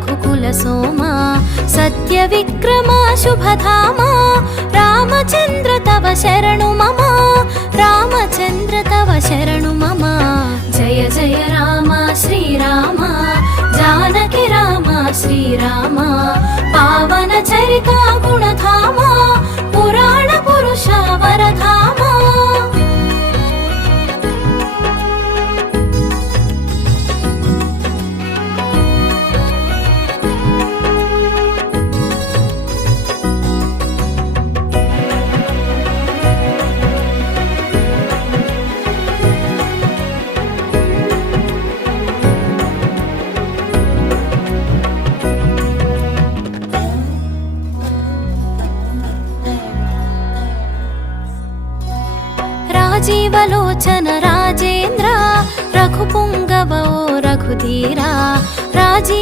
रघुकुल सोमा सत्य विक्रमा शुभधामा रामचंद्र तव शरणु मम रामचंद्र तव शरणु मम जय जय राम श्रीराम जानकी राम श्रीराम पावन चरिता गुणधामा पुराण पुरुष वरधामा राजीवलोचन राजेन्द्र रघुपुंगवो रघुधीरा राजीव